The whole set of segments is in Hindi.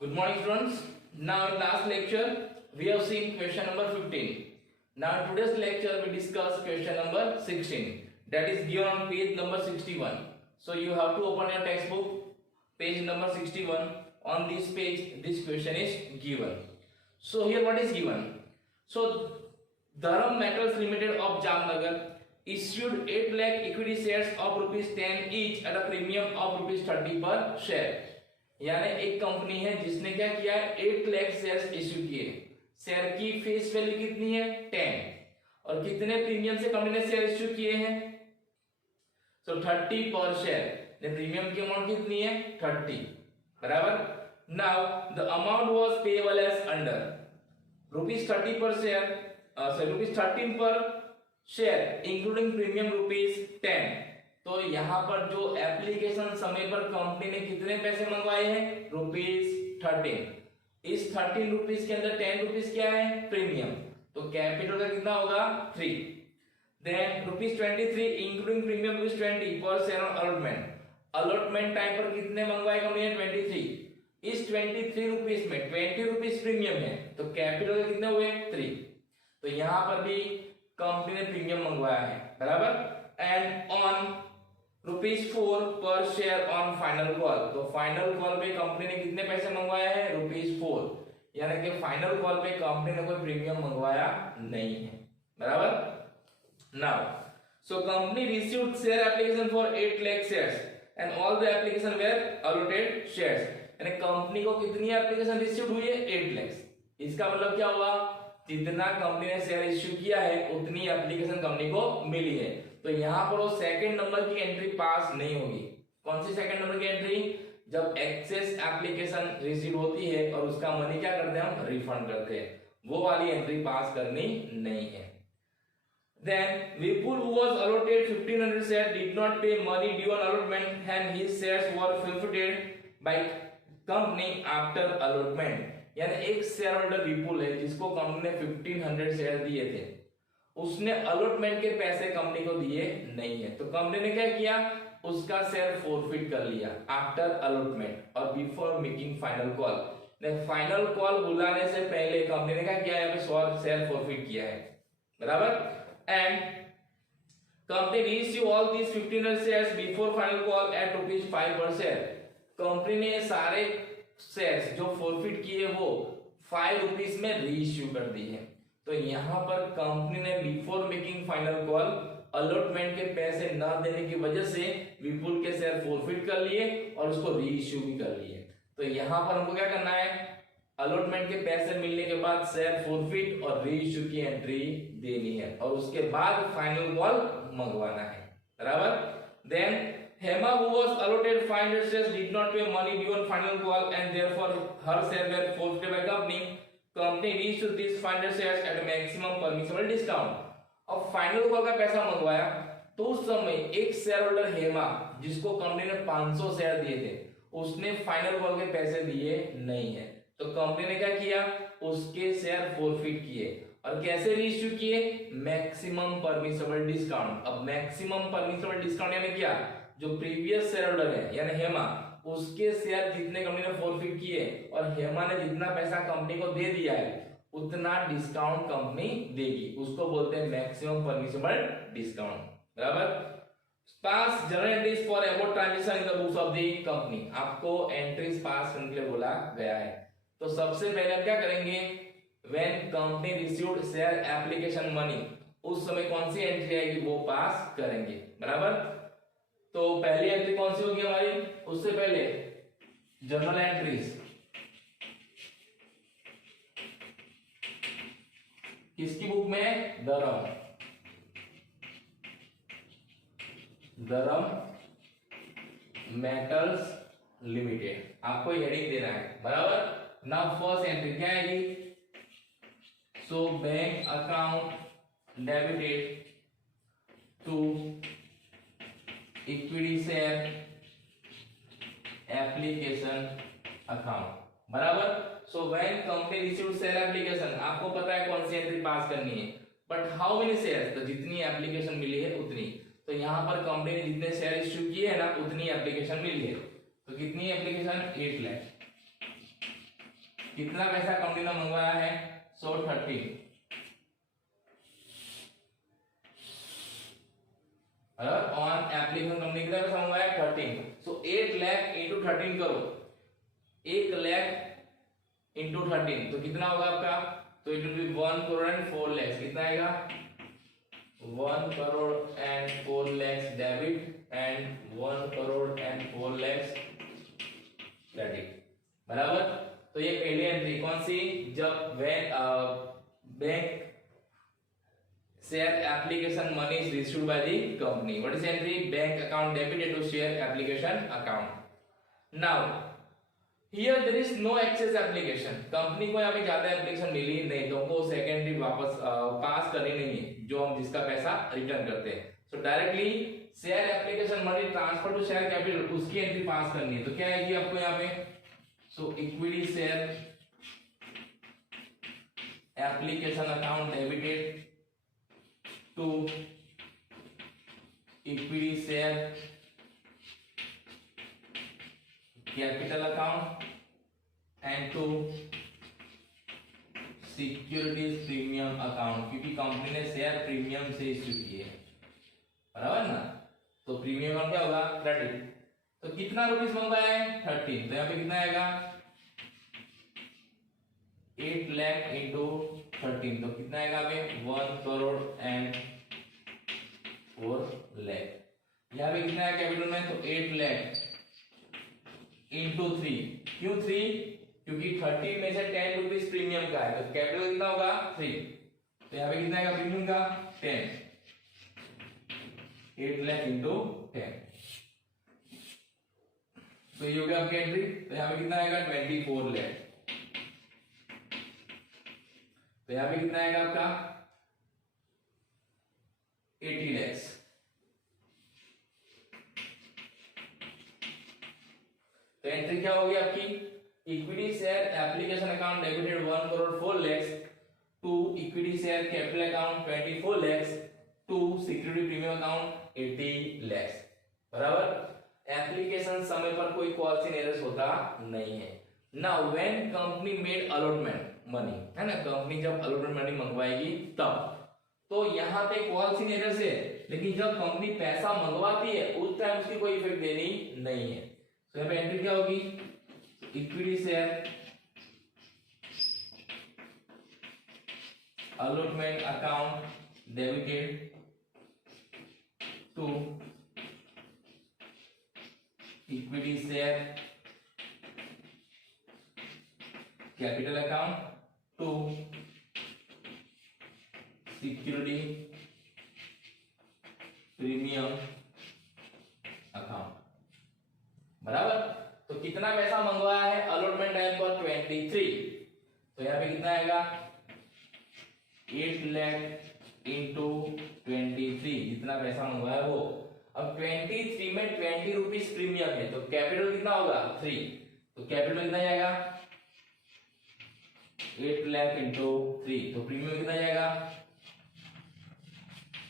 Good morning, students. Now, in last lecture, we have seen question number 15. Now, in today's lecture, we discuss question number 16. That is given on page number 61. So, you have to open your textbook, page number 61. On this page, this question is given. So, here what is given? So, Dharam Metals Limited of Jamnagar issued 8 lakh equity shares of rupees 10 each at a premium of rupees 30 per share. यानी एक कंपनी है जिसने क्या किया है 8 लाख शेयर्स इश्यू किए। शेयर की फेस वैल्यू कितनी है 10 और कितने प्रीमियम से कंपनी ने शेयर इश्यू किए हैं सो 30 पर शेयर। प्रीमियम की अमाउंट कितनी है 30 बराबर। Now the amount was payable as under rupees 30 per share rupees 13 पर शेयर इंक्लूडिंग प्रीमियम रुपीस 10। तो यहाँ पर जो एप्लीकेशन समय पर कंपनी ने कितने पैसे मंगवाए हैं रुपीस 13। इस 13 रुपीस के अंदर 10 रुपीस क्या है प्रीमियम, तो कैपिटल का कितना होगा 3। Then rupees 23 including premium rupees 20 per share on allotment. Allotment time पर कितने मंगवाए कंपनी ने 23। इस 23 रुपीस में 20 रुपीस प्रीमियम है तो कैपिटल का कितने हुए 3। तो यहाँ पर भी कंपनी ने प्रीमियम मंगवाया है बराबर। एंड ऑन रुपीस 4 पर शेयर ऑन फाइनल कॉल, तो फाइनल कॉल पे कंपनी ने कितने पैसे मंगवाए हैं रुपीस 4, यानी कि फाइनल कॉल पे कंपनी ने कोई प्रीमियम मंगवाया नहीं है बराबर। Now so company received share application for 8 lakh shares and all the application were allotted shares. यानी कंपनी को कितनी एप्लीकेशन रिसीव्ड हुई है 8 लाख। इसका मतलब क्या हुआ जितना कंपनी ने शेयर इश्यू किया है उतनी एप्लीकेशन कंपनी को मिली है। तो यहाँ पर वो सेकंड नंबर की एंट्री पास नहीं होगी। कौन सी सेकंड नंबर की एंट्री, जब एक्सेस एप्लीकेशन रिसीव होती है और उसका मनी क्या करते हैं हम रिफंड करते हैं, वो वाली एंट्री पास करनी नहीं है। Then Vipul who was allotted 1500 shares did not pay money due on allotment and his shares were forfeited by company after allotment। यानी एक शेयर होल्डर विपुल है जिसको कंपनी ने 1500 शेयर दिए थे, उसने अलॉटमेंट के पैसे कंपनी को दिए नहीं है। तो कंपनी ने क्या किया उसका शेयर फोरफिट कर लिया आफ्टर अलॉटमेंट और before making final call. Final call बुलाने से पहले कंपनी ने क्या किया है शेयर फोरफिट किया है बराबर। And company reissue all these 1500 shares before final call at rupees 5 per share. Company ने सारे शेयर्स जो फोरफिट किए वो 5 रुपीस में रीइश्यू कर दी है। तो यहाँ पर कंपनी ने before making final call allotment के पैसे न देने की वजह से विपुल के शेयर फोरफिट कर लिए और उसको रीइश्यू भी कर लिए। तो यहाँ पर हमको क्या करना है अलॉटमेंट के पैसे मिलने के बाद शेयर फोरफिट और रीइश्यू की एंट्री देनी है और उसके बाद फाइनल कॉल मंगवाना है बराबर। Then Hema who was allotted 500 shares did not pay money due on final call and therefore her share were forfeited by company. Company reissued these 500 shares at a maximum permissible discount। अब फाइनल कॉल का पैसा मंगवाया तो उस समय एक शेयर होल्डर हेमा जिसको कंपनी ने 500 शेयर दिए थे उसने फाइनल कॉल के पैसे दिए नहीं है। तो कंपनी ने क्या किया उसके शेयर फोरफिट किए और कैसे रीइश्यू किए मैक्सिमम परमिसिबल डिस्काउंट। अब मैक्सिमम परमिसिबल डिस्काउंट यानी क्या जो प्रीवियस शेयर होल्डर है यानी हेमा उसके शेयर जितने कंपनी ने फोरफिट किए और हेमा ने जितना पैसा कंपनी को दे दिया है उतना डिस्काउंट कंपनी देगी, उसको बोलते हैं मैक्सिमम परमिसिबल डिस्काउंट बराबर। Pass general entries for about transaction in the books of the company. आपको एंट्रीज पास करने के लिए बोला गया है। तो सबसे पहले हम क्या करेंगे when company received share application money, उस समय कौन सी एंट्री आएगी वो पास करेंगे बराबर। तो पहली एंट्री कौन सी होगी हमारी, उससे पहले जर्नल एंट्रीज किसकी बुक में धरम मेटल्स लिमिटेड। आपको हेडिंग देना है बराबर। नाउ फर्स्ट एंट्री क्या आएगी so bank account debited to equity share application account बराबर। So when company received share application, आपको पता है कौन सी एंट्री पास करनी है बट हाउ मेनी शेयर्स, तो जितनी एप्लीकेशन मिली है उतनी। तो यहाँ पर कंपनी ने जितने शेयर इश्यू किए हैं ना उतनी एप्लीकेशन मिली है। तो कितनी एप्लीकेशन 8 लाख कितना पैसा कंपनी ने मंगवाया है? सो 13 ऑन एप्लीकेशन कंपनी कितना पैसा मंगवाया? 13। सो 8 लाख इंटू 13 करो, 1 लाख इंटू 13 तो कितना होगा आपका? तो it will be 1 crore and 4 lakh. कितना आएगा? 1 crore and 4 lakh debit and 1 crore and 4 lakh credit. बराबर। तो ये पहली एंट्री कौन सी? जब bank share application money is received by the company. What is the entry? Bank account debited to share application account. Now here there is no excess application. Company को यहाँ पे ज्यादा एप्लीकेशन मिली नहीं तो हमको सेकेंडरी वापस पास करनी नहीं है जो हम जिसका पैसा रिटर्न करते हैं। So directly share application money transfer to share capital उसकी एंट्री पास करनी है। तो क्या आएगी आपको यहाँ पे? So equity share application account debited to equity share capital account and to securities premium account, क्योंकि कंपनी ने शेयर प्रीमियम से इश्यू किए हैं। बराबर ना? तो प्रीमियम अकाउंट क्या होगा? क्रेडिट। तो कितना रुपीस मंगवाया है? 13। तो यहाँ पे कितना आएगा? 8 लाख इंटू 13 तो कितना आएगा? 1 करोड़ एंड 4 लाख। यहाँ पे कितना है कैपिटल में? तो 8 लाख इंटू 3। क्यों 3? क्योंकि 13 में से 10 रुपीज प्रीमियम का है तो कैपिटल कितना होगा? 3। तो यहाँ पे कितना आएगा प्रीमियम का? 10। 8 लाख इंटू 10 तो ये हो गया आपकी एंट्री। तो यहाँ पे कितना आएगा? 24 लाख। तो यहाँ पे कितना आएगा आपका? 80 lakhs। तो एंट्री क्या होगी आपकी? Equity share application account debited 1 crore 4 lakhs to equity share capital account 24 lakhs to security premium account 80 lakhs। बराबर। एप्लीकेशन समय पर कोई कॉल्स इन एरर्स होता नहीं है। Now when company made allotment money, है ना, कंपनी जब अलॉटमेंट मनी मंगवाएगी तब तो यहाँ पे कॉल्स इन एरर्स है, लेकिन जब कंपनी पैसा मंगवाती है उस टाइम उसकी कोई इफेक्ट देनी नहीं है। तो यहाँ पे एंट्री क्या होगी? Equity share allotment account debited to equity share capital account to security premium account. बराबर। तो कितना पैसा मंगवाया है अलॉटमेंट टाइम पर? 23। तो यहाँ पे कितना आएगा? 8 लाख इंटू 23 जितना पैसा मंगवाया वो। अब 23 में 20 रुपीज प्रीमियम है तो कैपिटल कितना होगा? 3। तो कैपिटल कितना जाएगा? 8 लाख इंटू 3 तो प्रीमियम कितना जाएगा?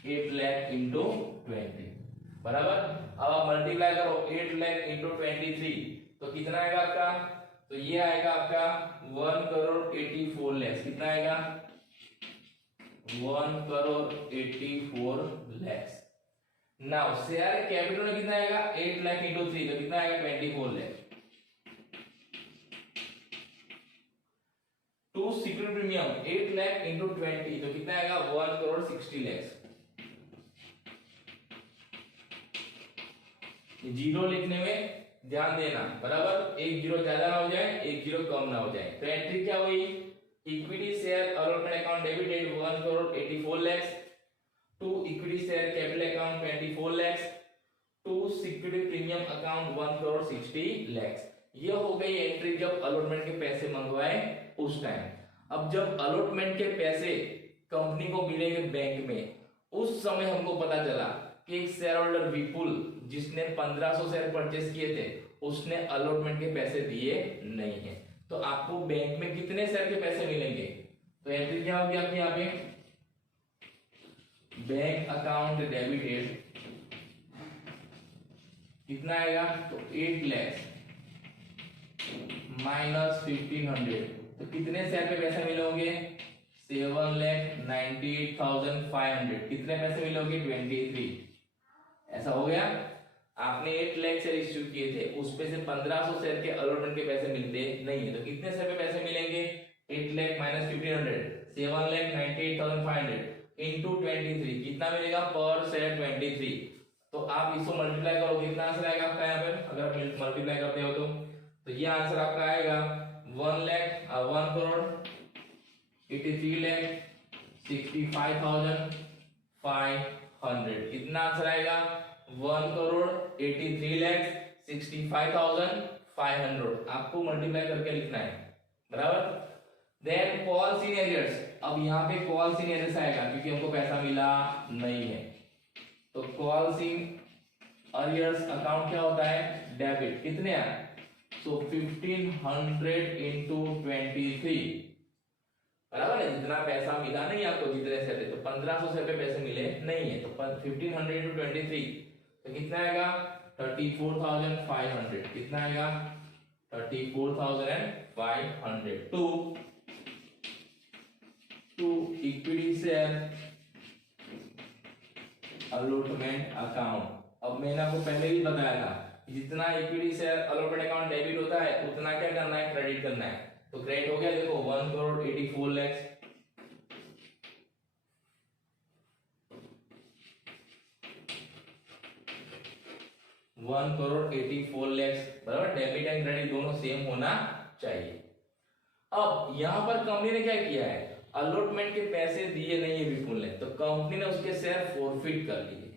8 लाख इंटू 20। बराबर। अब आप मल्टीप्लाई करो 8 लाख इंटू 23 तो कितना आएगा आपका? तो ये आएगा आपका 1 करोड़ 84 लाख। कितना आएगा? 1 crore 84 lakh. Now share capital में कितना आएगा? 8 लाख इंटू 3 तो कितना आएगा? 24 lakh. To security premium 8 lakh into 20 तो कितना आएगा? 1 करोड़ 60 लाख। जीरो लिखने में ध्यान देना। बराबर। एक जीरो ज्यादा ना हो जाए, एक जीरो कम ना हो जाए। तो एंट्री क्या हुई? Equity share allotment account debited 1 crore 84 lakh to equity share capital account 24 lakh to security premium account 1 crore 60 lakh. ये हो गई एंट्री जब अलॉटमेंट के पैसे मंगवाए उस टाइम। अब जब अलॉटमेंट के पैसे कंपनी को मिलेंगे बैंक में, उस समय हमको पता चला कि एक शेयर होल्डर विपुल जिसने 1500 शेयर परचेस किए थे उसने अलॉटमेंट के पैसे दिए नहीं है। तो आपको बैंक में कितने शेयर के पैसे मिलेंगे? तो एंट्री क्या होगी आपकी यहाँ पे? बैंक अकाउंट डेबिटेड कितना आएगा? तो 8 लाख माइनस 1500 तो कितने शेयर पे पैसे मिलोगे 7,98,500। कितने पैसे मिलोगे 23। ऐसा हो गया। आपने 8 लाख शेयर इश्यू किए थे, उस पे से 1500 शेयर के अलॉटमेंट के पैसे मिलते नहीं है, तो कितने शेयर पे पैसे मिलेंगे 8 लाख माइनस 1500 7,98,500 इनटू 23 कितना मिलेगा पर शेयर 23। तो आप इसको मल्टीप्लाई करो, कितना आंसर आएगा आपका यहाँ पर अगर आप मल्टीप्लाई करते हो तो ये आंसर आपका आएगा 1,83,65,500। कितना आंसर आएगा 1,83,65,500। आपको मल्टीप्लाई करके लिखना है, बराबर। देन कॉल्स इन एरियर्स, अब यहाँ पे कॉल्स इन एरियर्स आएगा क्योंकि हमको पैसा मिला नहीं है, तो कॉल्स इन एरियर्स अकाउंट क्या होता है डेबिट। कितने आए सो 1500 इंटू 23, बराबर है। जितना पैसा मिला नहीं आपको जितने से थे, तो 1500 से पे पैसे मिले नहीं है, तो 1500 इंटू 23 तो कितना आएगा 34,500। कितना आएगा 34,500 to equity share allotment account. अब मैंने आपको पहले भी बताया था जितना equity share allotment account debit होता है उतना क्या करना है क्रेडिट करना है। तो क्रेडिट हो गया, देखो 1,84 लाख 1,84 लाख, बराबर। डेबिट एंड क्रेडिट दोनों सेम होना चाहिए। अब यहां पर कंपनी ने क्या किया है अलॉटमेंट के पैसे दिए नहीं है विपुल ने, तो कंपनी ने उसके शेयर फॉरफिट कर लिए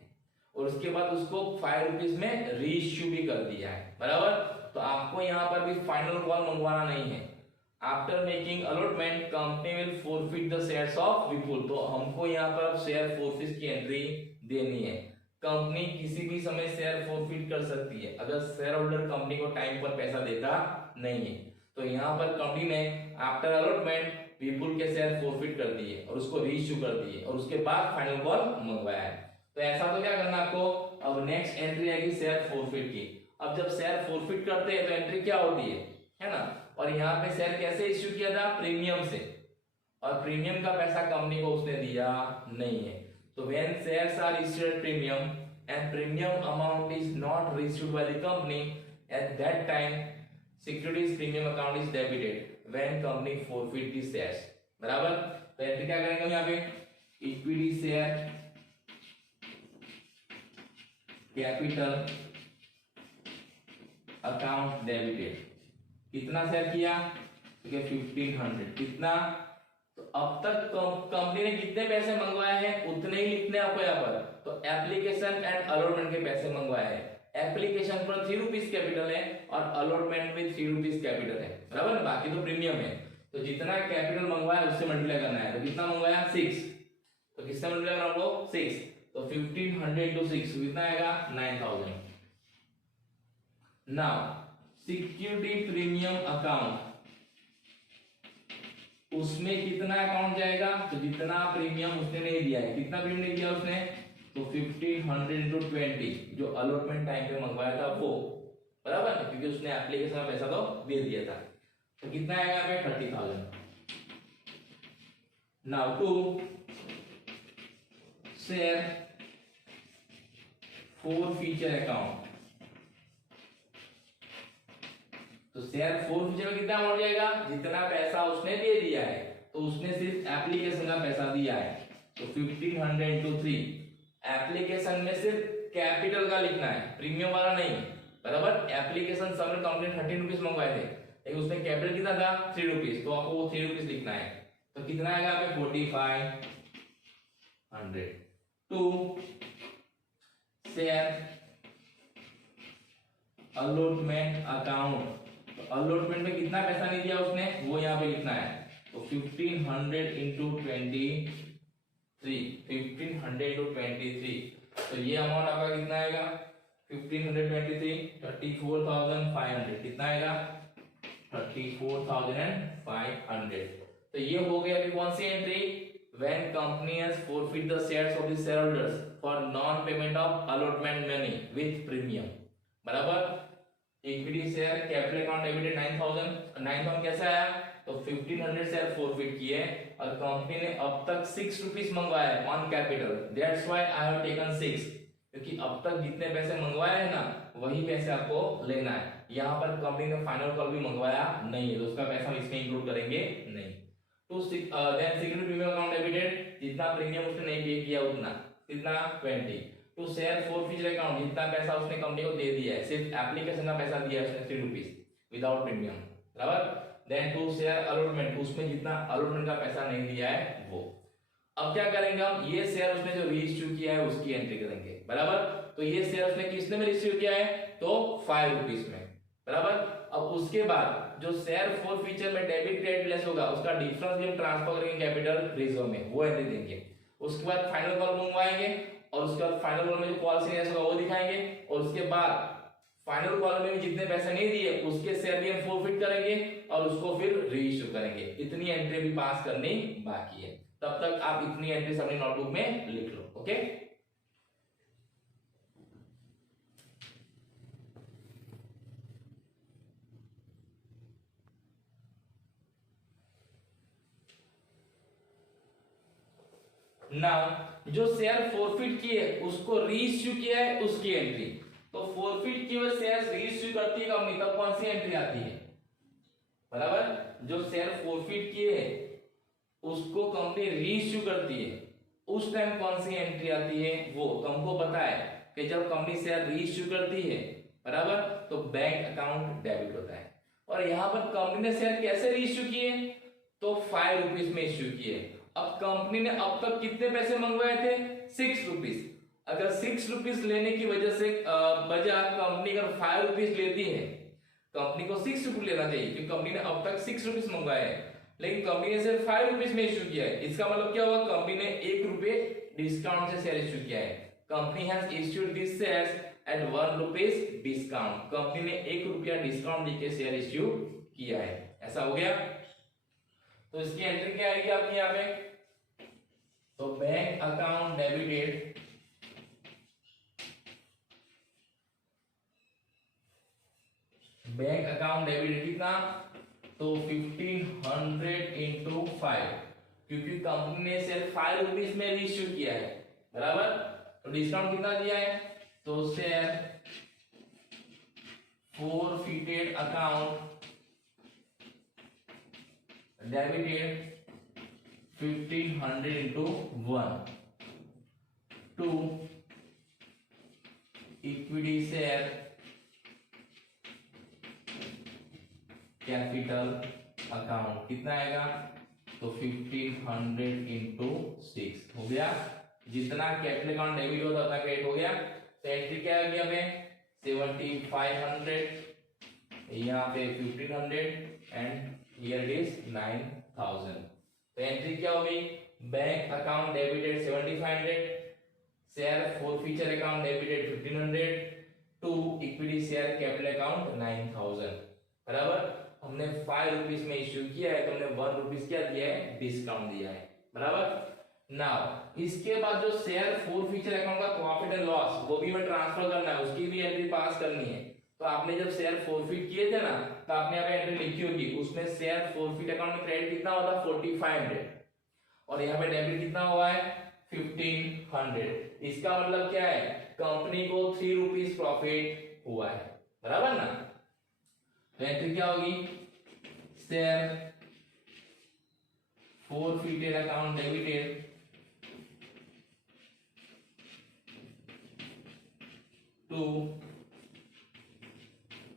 और उसके बाद उसको 5 रुपीज में रीइश्यू भी कर दिया है, बराबर। तो आपको यहाँ पर भी फाइनल कॉल मंगवाना नहीं है। After making allotment company will forfeit the shares of Vipul, तो हमको यहाँ पर अब शेयर फॉरफिट की एंट्री देनी है। कंपनी किसी भी समय शेयर फॉरफिट कर सकती है अगर शेयर होल्डर कंपनी को टाइम पर पैसा देता नहीं है। तो यहाँ पर कंपनी ने आफ्टर अलॉटमेंट विपुल के शेयर फॉरफिट कर दिए और उसको रीइश्यू कर दिए और उसके बाद फाइनल कॉल मंगवाया है। तो ऐसा तो क्या करना आपको, अब नेक्स्ट एंट्री आएगी शेयर फॉरफिट की। अब जब शेयर फॉरफिट करते हैं तो एंट्री क्या होती है ना। और यहाँ पे शेयर कैसे इश्यू किया था प्रीमियम से, और प्रीमियम का पैसा कंपनी को उसने दिया नहीं है। तो when shares are issued at premium and premium amount is not received by the company at that time securities premium account is debited when company forfeit the shares, बराबर। तो एंट्री क्या करेंगे हम यहाँ पे equity share capital account debited. कितना शेयर किया 1500। कितना, तो अब तक कंपनी ने कितने पैसे मंगवाए हैं उतने ही लिखने आपको यहाँ पर। तो एप्लीकेशन एंड अलॉटमेंट के पैसे मंगवाए हैं। एप्लीकेशन पर 3 रुपीज कैपिटल है और अलॉटमेंट में 3 रुपीज कैपिटल है, बराबर। बाकी तो प्रीमियम है, तो जितना कैपिटल मंगवाया उससे मल्टीप्लाई करना है। तो कितना मंगवाया 6, तो किससे मल्टीप्लाई करना हमको 6, तो 1500 into 6 कितना आएगा 9,000। नाउ सिक्योरिटी प्रीमियम अकाउंट, उसमें कितना अकाउंट जाएगा, तो जितना प्रीमियम उसने नहीं दिया है। कितना प्रीमियम नहीं दिया उसने, तो 1500 into 20 जो अलॉटमेंट टाइम पे मंगवाया था वो, बराबर, क्योंकि उसने एप्लीकेशन में पैसा तो दे दिया था। तो कितना आएगा यहाँ पे 30,000। Now to share forfeiture account, तो शेयर फॉरफीचर में कितना अमाउंट जाएगा, जितना पैसा उसने दे दिया है। तो उसने सिर्फ एप्लीकेशन का पैसा दिया है, तो 1500 into 3। एप्लीकेशन में सिर्फ कैपिटल का लिखना है, प्रीमियम वाला नहीं, बराबर। एप्लीकेशन सब में कंपनी 13 रुपीज मंगवाए थे, लेकिन उसने कैपिटल कितना था 3 रुपीज, तो आपको वो 3 रुपीज लिखना है। तो कितना आएगा यहाँ पे 4500 टू शेयर अलॉटमेंट अकाउंट। तो अलॉटमेंट में कितना पैसा नहीं दिया उसने वो यहाँ पे लिखना है। तो 1500 into 23, 1500 into 23, तो ये अमाउंट आपका कितना आएगा 1523 34,500। कितना आएगा 34,500। तो ये हो गया अभी कौन सी entry, when company has forfeit the shares of the shareholders for non payment of allotment money with premium, बराबर। Equity share capital account debited 9,000 कैसे आया तो 1500 शेयर फॉरफिट किए और कंपनी ने अब तक 6 रुपीज मंगवाया है on capital, that's why I have taken 6, क्योंकि अब तक जितने पैसे मंगवाए हैं ना वही पैसे आपको लेना है। यहाँ पर कंपनी ने फाइनल कॉल भी मंगवाया नहीं है तो उसका पैसा हम इसमें इंक्लूड करेंगे नहीं। तो then security premium account debited, जितना प्रीमियम उसने नहीं पे किया उतना, कितना 20। टू शेयर फॉरफिचर अकाउंट, जितना पैसा उसने कंपनी को दे दिया है, सिर्फ एप्लीकेशन का पैसा दिया है उसने 3 रुपीज विदाउट प्रीमियम, बराबर। देन टू शेयर अलॉटमेंट, उसमें जितना अलॉटमेंट का पैसा नहीं दिया है वो। अब क्या करेंगे हम, ये शेयर उसने जो रीइश्यू किया है उसकी एंट्री करेंगे, बराबर। तो ये शेयर उसने किसने में रीइश्यू किया है, तो 5 रुपीज में, बराबर। अब उसके बाद जो शेयर फॉरफिचर में डेबिट क्रेडिट लेस होगा उसका डिफरेंस भी हम ट्रांसफर करेंगे कैपिटल रिजर्व में, वो एंट्री देंगे। उसके बाद फाइनल कॉल मंगवाएंगे और उसके बाद फाइनल कॉल में जो कॉल सीनियर्स होगा वो दिखाएंगे, और उसके बाद फाइनल कॉल में भी जितने पैसे नहीं दिए उसके शेयर भी हम फॉरफिट करेंगे और उसको फिर रीइश्यू करेंगे। इतनी एंट्री भी पास करनी बाकी है, तब तक आप इतनी एंट्री अपनी नोटबुक में लिख लो, ओके। नाउ जो शेयर फॉरफिट किए उसको रीइश्यू किया है उसकी एंट्री, तो फॉरफिट किए हुए शेयर रीइश्यू करती है कंपनी तब कौन सी एंट्री आती है, बराबर। जो शेयर फॉरफिट किए उसको कंपनी रीइश्यू करती है उस टाइम कौन सी एंट्री आती है, वो तो हमको पता है कि जब कंपनी शेयर रीइश्यू करती है, बराबर, तो बैंक अकाउंट डेबिट होता है। और यहां पर कंपनी ने शेयर कैसे रीइश्यू किए, तो 5 रुपीज में इश्यू किए। अब कंपनी ने अब तक कितने पैसे मंगवाए थे, 6 रुपीज। अगर 6 रुपीज लेने की वजह से बजाय कंपनी अगर 5 रुपीज लेती है, कंपनी को 6 रुपीज लेना चाहिए क्योंकि कंपनी ने अब तक 6 रुपीज मंगवाए हैं, लेकिन कंपनी ने सिर्फ 5 रुपीज में इश्यू किया है। इसका मतलब क्या हुआ, कंपनी ने 1 रुपए डिस्काउंट से शेयर इश्यू किया है। Company has issued this shares at 1 rupees discount, company ने 1 रुपया डिस्काउंट देके शेयर इश्यू किया है, ऐसा हो गया। तो इसकी एंट्री क्या आएगी आपकी यहाँ पे, तो bank account debited bank account debited कितना, तो 1500 इंटू 5, क्योंकि कंपनी ने सिर्फ 5 रुपीज में रीइश्यू किया है, बराबर। तो डिस्काउंट कितना दिया है, तो share forfeited account debited 1500 into 1 to equity share capital account, कितना आएगा, तो 1500 इंटू 6 हो गया। जितना कैपिटल अकाउंट डेबिट होता उतना क्रेडिट हो गया। तो एंट्री क्या आ गया हमें, 7500, यहाँ पे 1500 एंड हियर इट इज 9000। तो एंट्री क्या होगी, bank account debited 7500, share forfeiture account debited 1500 to equity share capital account 9000, बराबर। हमने 5 रुपीज में इश्यू किया है तो हमने 1 रुपीज क्या दिया है, डिस्काउंट दिया है, बराबर। नाउ इसके बाद जो शेयर फॉरफिचर अकाउंट का प्रॉफिट एंड लॉस वो भी हमें ट्रांसफर करना है, उसकी भी एंट्री पास करनी है। तो आपने जब शेयर फॉरफिट किए थे ना तो आपने यहाँ पे एंट्री लिखी होगी, उसमें शेयर फॉरफिट अकाउंट में क्रेडिट कितना होता है 4500 और यहाँ पे डेबिट कितना हुआ है 1500। इसका मतलब क्या है, कंपनी को 3 रुपीज प्रॉफिट हुआ है, बराबर ना। तो एंट्री क्या होगी, share forfeited account debited to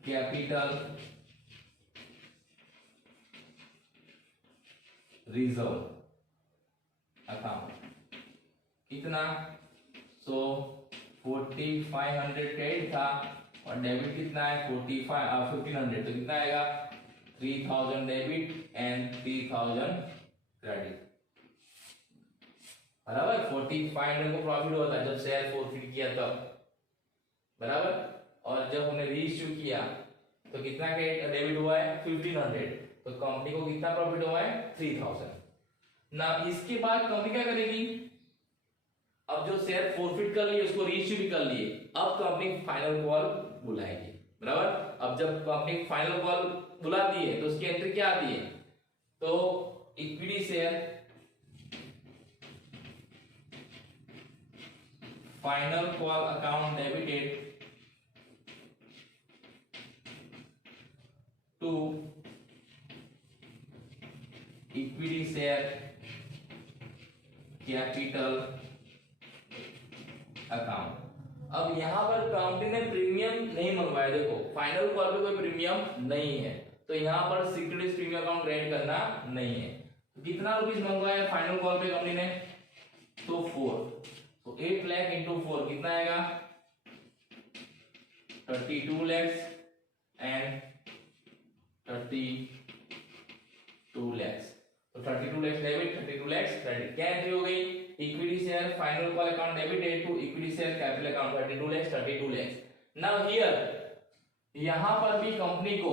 capital reserve account, कितना, सो 4500 क्रेडिट था और डेबिट कितना है 1500, तो कितना आएगा 3000 डेबिट एंड 3000 क्रेडिट, बराबर। 4500 को प्रॉफिट होता है जब शेयर फॉरफिट किया तब, बराबर। और जब हमने रीइश्यू किया तो कितना डेबिट हुआ है 1500, तो कंपनी को कितना प्रॉफिट हुआ है 3000। ना इसके बाद कंपनी क्या करेगी, अब जो शेयर फॉरफिट कर लिए उसको रीइश्यू भी कर लिए, अब कंपनी फाइनल कॉल बुलाएगी, बराबर। अब जब कंपनी फाइनल कॉल बुलाती है तो उसकी एंट्री क्या आती है, तो equity share final call account debited to equity share capital account. अब यहां पर कंपनी ने प्रीमियम नहीं मंगवाया, देखो फाइनल कॉल पे कोई प्रीमियम नहीं है, तो यहां पर सिक्योरिटीज प्रीमियम अकाउंट क्रिएट करना नहीं है। तो कितना रुपीस मंगवाया फाइनल कॉल पे कंपनी ने, तो 4, तो 8 लाख इंटू 4 कितना आएगा 32 lakhs एंड 32 lakhs, तो 32 lakhs डेबिट 32 lakhs क्रेडिट। क्या एंट्री हो गई, equity share final call account debited to equity share capital account 32 lakhs 32 lakhs। Now here यहां पर भी कंपनी को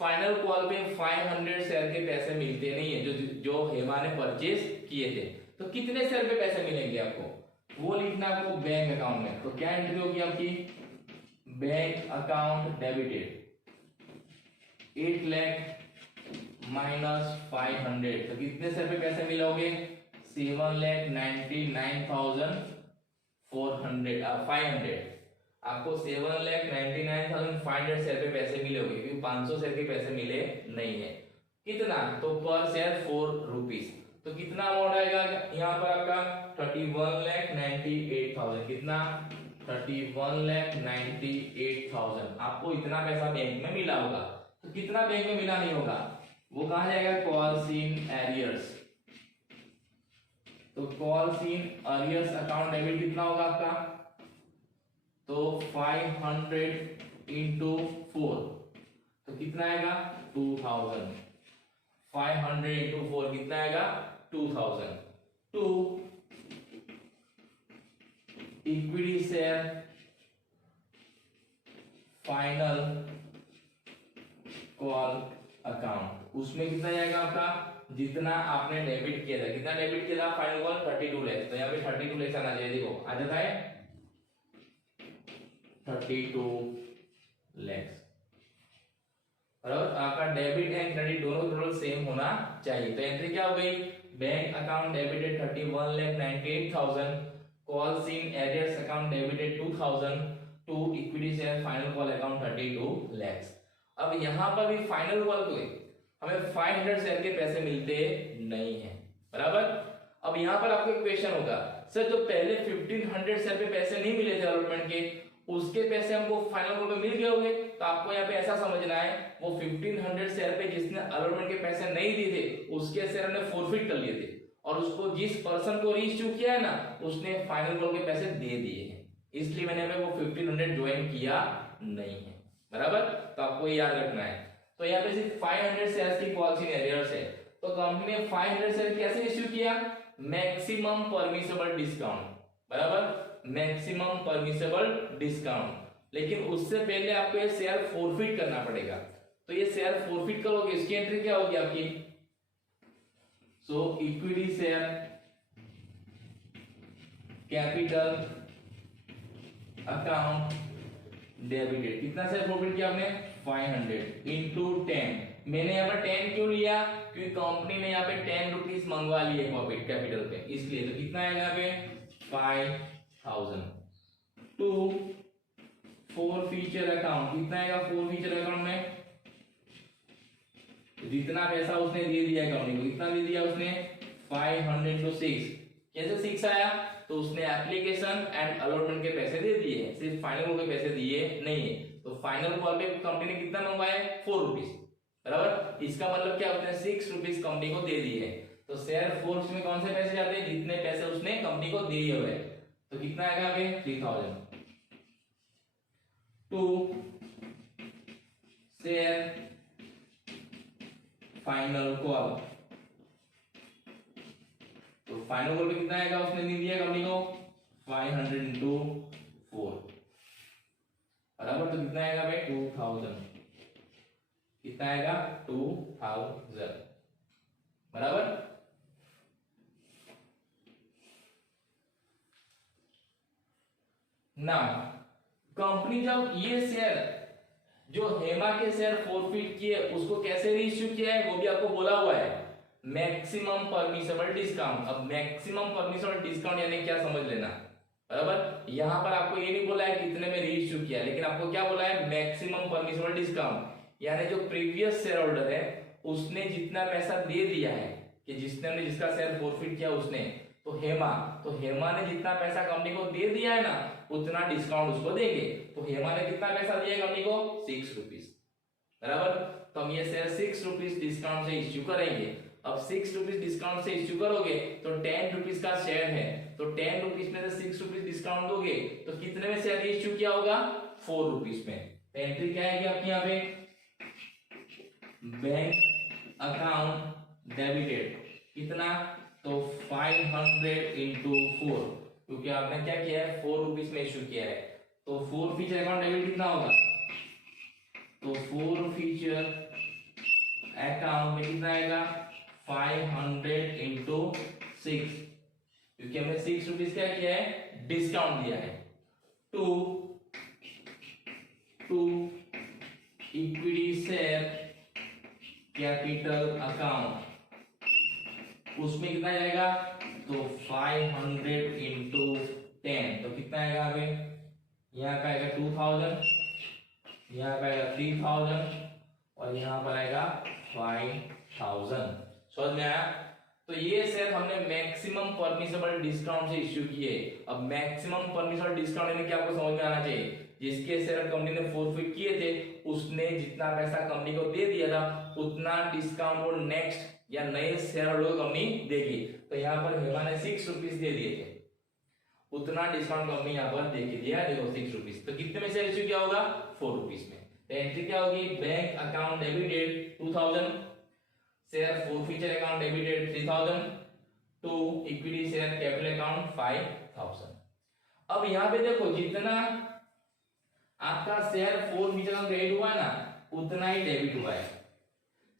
फाइनल कॉल पे 500 शेयर के पैसे मिलते नहीं है जो हेमा ने परचेज किए थे। तो कितने शेयर पे पैसे मिलेंगे आपको, वो लिखना आपको बैंक अकाउंट में। तो क्या एंट्री होगी आपकी, bank account debited 8 lakh minus 500, तो कितने शेयर पे पैसे मिलोगे 7,99,500। आपको 7,99,500 शेयर पे पैसे मिलोगे क्योंकि 500 शेयर के पैसे मिले नहीं है। कितना, तो पर शेयर 4 रुपीस। तो कितना अमाउंट आएगा यहाँ पर आपका 31,98,000। कितना 31,98,000 आपको इतना पैसा बैंक में मिला होगा। तो कितना बैंक में मिला नहीं होगा, वो कहा जाएगा कॉल्स इन एरियर्स। तो calls in arrears account debit कितना होगा आपका, तो 500 इंटू 4, तो कितना आएगा 2000। 500 इंटू 4 कितना आएगा 2000। To equity share final call account, उसमें कितना जाएगा आपका, जितना आपने डेबिट किया था। कितना डेबिट किया था फाइनल कॉल 32 लाख, तो यहाँ पे 32 लाख आना चाहिए। देखो आ जाता है 32 lakhs। बराबर, आपका डेबिट एंड क्रेडिट दोनों टोटल सेम होना चाहिए। तो एंट्री क्या हो गई, bank account debited 31,98,000, calls in arrears account debited 2000 to equity share final call account 32 lakhs। अब यहां पर भी फाइनल कॉल पे हमें 500 शेयर के पैसे मिलते नहीं है, बराबर। अब यहां पर आपको क्वेश्चन होगा, सर जो पहले 1500 शेयर पे पैसे नहीं मिले थे अलॉटमेंट के, उसके पैसे हमको फाइनल कॉल पे मिल गए होंगे। तो आपको यहाँ पे ऐसा समझना है, वो 1500 शेयर पे जिसने अलॉटमेंट के पैसे नहीं दिए थे उसके शेयर ने फॉरफिट कर लिए थे, और उसको जिस पर्सन को रीइश्यू किया है ना उसने फाइनल कॉल के पैसे दे दिए हैं, इसलिए मैंने वो 1500 ज्वाइन किया नहीं है, बराबर। तो आपको याद रखना है। तो यहाँ पे सिर्फ 500 शेयर्स की कॉल्स इन एरियर्स है, तो कंपनी ने 500 शेयर कैसे इश्यू किया, मैक्सिमम परमिसेबल डिस्काउंट, बराबर, मैक्सिमम परमिसेबल डिस्काउंट। लेकिन उससे पहले आपको ये शेयर फॉरफिट करना पड़ेगा। तो ये शेयर फॉरफिट करोगे, इसकी एंट्री क्या होगी आपकी, so equity share capital account debited. कितना शेयर फॉरफिट किया आपने 500 इंटू 10। मैंने यहाँ पर 10 क्यों लिया, क्योंकि कंपनी ने यहाँ पे 10 रुपीस मंगवा लिए कैपिटल पे, इसलिए। तो कितना आएगा यहाँ पे 5000 टू फोर फीचर अकाउंट। कितना आएगा फोर फीचर अकाउंट में, जितना पैसा उसने दे दिया कंपनी को, कितना दे दिया उसने 500 टू 6। कैसे 6 आया, तो उसने एप्लीकेशन एंड अलॉटमेंट के पैसे दे दिए, सिर्फ फाइनल कॉल के पैसे दिए नहीं है। तो फाइनल कॉल पे कंपनी ने कितना मंगवाया 4 रुपीस, बराबर। इसका मतलब क्या होता है 6 रुपीस कंपनी को दे दिए। तो शेयर फोर्स में कौन से पैसे जाते हैं, जितने पैसे उसने कंपनी को दिए हुए। तो कितना आएगा अभी 3000 टू शेयर फाइनल कॉल। तो फाइनल कॉल पे कितना आएगा, उसने नहीं दिया कंपनी को 500 इंटू 4, बराबर। तो कितना आएगा भाई 2000, कितना आएगा 2000, बराबर। ना कंपनी जब ये शेयर जो हेमा के शेयर फोरफिट किए उसको कैसे रीइश्यू किया है वो भी आपको बोला हुआ है, मैक्सिमम परमिसेबल डिस्काउंट। अब मैक्सिमम परमिसेबल डिस्काउंट यानी क्या समझ लेना, बराबर। यहां पर आपको ये नहीं बोला है कितने में रीइश्यू किया, लेकिन आपको क्या बोला है, मैक्सिमम परमिसेबल डिस्काउंट। यानी जो प्रीवियस शेयर होल्डर है उसने जितना पैसा दे दिया है, कि जिसका शेयर फोरफिट किया उसने, तो हेमा ने जितना पैसा कंपनी को दे दिया है ना, उतना डिस्काउंट उसको देंगे। तो हेमा ने कितना पैसा दिया कंपनी को, 6 रुपीज, बराबर। तो हम ये शेयर 6 रुपीज डिस्काउंट से इश्यू करेंगे। अब 6 रुपीज डिस्काउंट से इश्यू करोगे तो 10 रुपीज का शेयर है, तो 10 रुपीज में से 6 रुपीज डिस्काउंट दोगे तो कितने में शेयर इश्यू किया होगा, 4 रुपीज में। एंट्री क्या आएगी आपकी यहाँ पे, बैंक अकाउंट डेबिटेड, कितना, तो 500 इंटू 4, क्योंकि आपने क्या किया है, 4 रुपीज में इश्यू किया है, तो 4 फीचर अकाउंट डेबिट कितना होगा, तो 4 फीचर अकाउंट में कितना आएगा, 500 इंटू 6, क्योंकि हमने 6 रुपीज क्या किया है, डिस्काउंट दिया है। To equity share capital account, उसमें कितना जाएगा, तो 500 इंटू 10, तो कितना आएगा हमें, यहाँ का आएगा 2000, यहाँ का आएगा 3000 और यहाँ पर आएगा 5000। समझ में आया। तो ये शेयर हमने मैक्सिमम परमिसेबल डिस्काउंट से इश्यू किए। अब मैक्सिमम परमिसेबल डिस्काउंट यानी क्या आपको समझ में आना चाहिए, जिसके शेयर कंपनी ने फोरफिट किए थे उसने जितना पैसा कंपनी को दे दिया था उतना डिस्काउंट वो नेक्स्ट या नए शेयर होल्डर को कंपनी देगी। तो यहाँ पर हेमा ने 6 रुपीज दे दिए थे, उतना डिस्काउंट कंपनी यहाँ पर दे के दिया, देखो 6 रुपीज, तो कितने में शेयर इश्यू किया होगा, 4 रुपीज में। तो एंट्री क्या होगी, bank account debited 2000, share forfeiture account debited 3000, to equity share capital account 5000। अब यहाँ पे देखो जितना आपका शेयर फोरफिचर अकाउंट क्रेडिट हुआ ना उतना ही डेबिट हुआ है।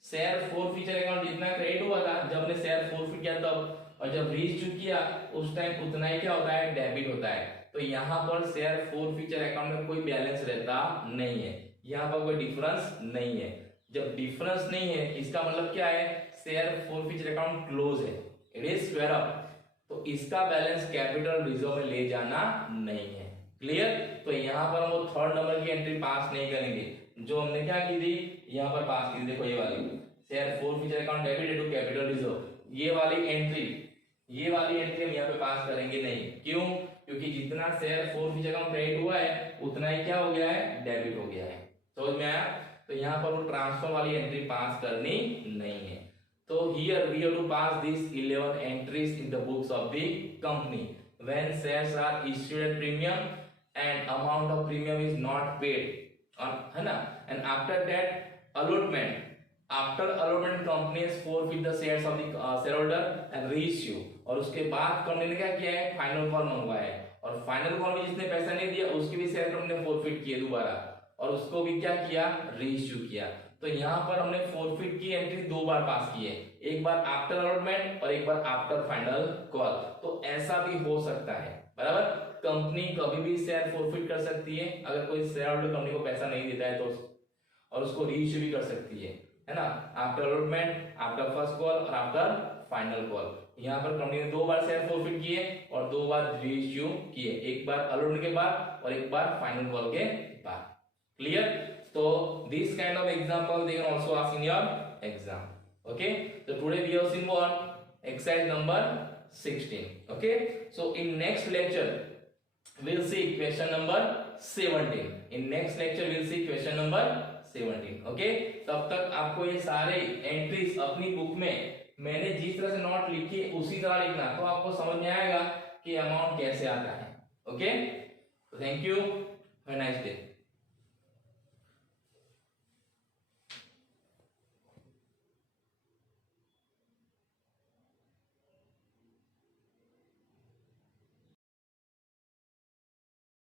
शेयर फोरफिचर अकाउंट जितना क्रेडिट हुआ था जब हमने शेयर फोरफिट किया तब, और जब रीइश्यू किया उस टाइम उतना ही क्या होता है, डेबिट होता है। तो यहाँ पर शेयर फोरफिचर अकाउंट में कोई बैलेंस रहता नहीं है, यहाँ पर कोई डिफरेंस नहीं है। जब डिफरेंस नहीं है इसका मतलब क्या है, शेयर फोरफिचर अकाउंट क्लोज है, इट इज स्क्वायर अप, तो इसका बैलेंस कैपिटल रिजर्व में ले जाना नहीं है। क्लियर। तो यहाँ पर हम वो थर्ड नंबर की एंट्री पास नहीं करेंगे, जो हमने क्या की थी यहाँ पर पास की थी, देखो ये वाली share forfeiture account debited to capital reserve, ये वाली एंट्री हम यहाँ पे पास करेंगे नहीं। क्यों, क्योंकि जितना शेयर फोरफिचर अकाउंट क्रेडिट हुआ है उतना ही क्या हो गया है, डेबिट हो गया है। समझ में आया। तो यहाँ पर वो ट्रांसफर वाली एंट्री पास करनी नहीं है। तो here we have to pass these 11 entries in the books of the company when shares are issued at premium and amount of premium is not paid, है ना, and after that allotment companies forfeit the shares of the shareholder and reissue, और उसके बाद कंपनी ने क्या किया है, फाइनल कॉल मंगवाया है, और फाइनल कॉल में जिसने पैसा नहीं दिया उसके भी शेयर कंपनी ने फॉरफिट किए दोबारा, और उसको भी क्या किया, रीइश्यू किया। तो यहाँ पर हमने फॉरफिट की एंट्री 2 बार पास की है, एक बार आफ्टर अलॉटमेंट और एक बार आफ्टर फाइनल कॉल। तो ऐसा भी हो सकता है, बराबर। कंपनी कभी भी शेयर फॉरफिट कर सकती है अगर कोई शेयर होल्डर कंपनी को पैसा नहीं देता है तो, और उसको रीइश्यू भी कर सकती है ना, after allotment, after first call और आफ्टर फाइनल कॉल। यहाँ पर कंपनी ने 2 बार शेयर फॉरफिट किए और 2 बार रीइश्यू किए, एक बार अलॉटमेंट के बाद और एक बार फाइनल कॉल के बाद। Clear. So this kind of example they can also ask in your exam. Okay. So today we have seen what, exercise number 16. Okay. So in next lecture we'll see question number 17. In next lecture we'll see question number 17. Okay. तब तक आपको ये सारे एंट्रीज अपनी बुक में मैंने जिस तरह से नोट लिखी उसी तरह लिखना, तो आपको समझ में आएगा कि अमाउंट कैसे आता है। Okay. Thank you, have a nice day.